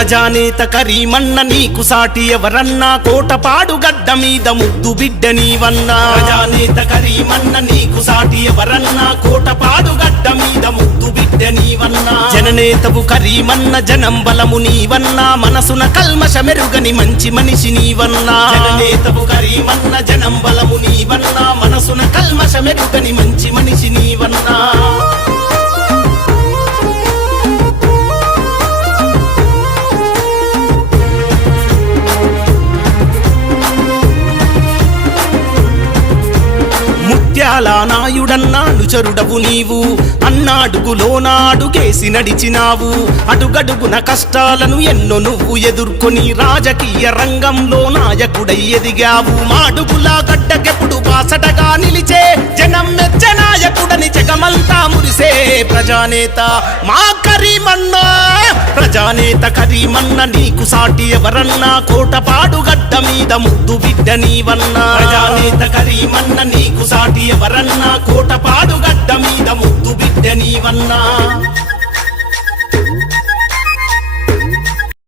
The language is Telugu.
ప్రజానేత కరీమన్న నీకు సాటి ఎవరన్నా కోటపాడు గడ్డ మీద ముద్దు బిడ్డ నీవన్నా ప్రజానేత కరీమన్న నీకు సాటి ఎవరన్నా కోటపాడు గడ్డ మీద ముద్దు బిడ్డ నీవన్నా జననేతవు కరీమన్న జనం బలము నీవన్నా మనసున కల్మషమెరుగని మంచి మనిషి నీవన్నా జననేతవు కరీమన్న జనం బలము నీవన్నా మనసున కల్మషమెరుగని మంచి మనిషి నీవన్నా ముత్యాల నాయుడన్నా అనుచరుడవు నీవు అన్నాడుగులోనాడుగేసి నడిచినావు అడుగడుగున కష్టాలను ఎన్నో నువ్వు ఎదుర్కొని రాజకీయ రంగంలో నాయకుడై ఎదిగావు మాడుగులా గడ్డకెప్పుడు బాసటగా నిలిచే జనం మెచ్చ నాయకుడని జగమంతా మురిసే ప్రజానేత మా కరీమన్నా ప్రజానేత కరీమన్న నీకు సాటి ఎవరన్నా కోటపాడు గడ్డ మీద ముద్దు బిడ్డ నీవన్నా ప్రజానేత కరీమన్న నీకు సాటి ఎవరన్నా కోటపాడు గడ్డ మీద ముద్దు బిడ్డ నీవన్నా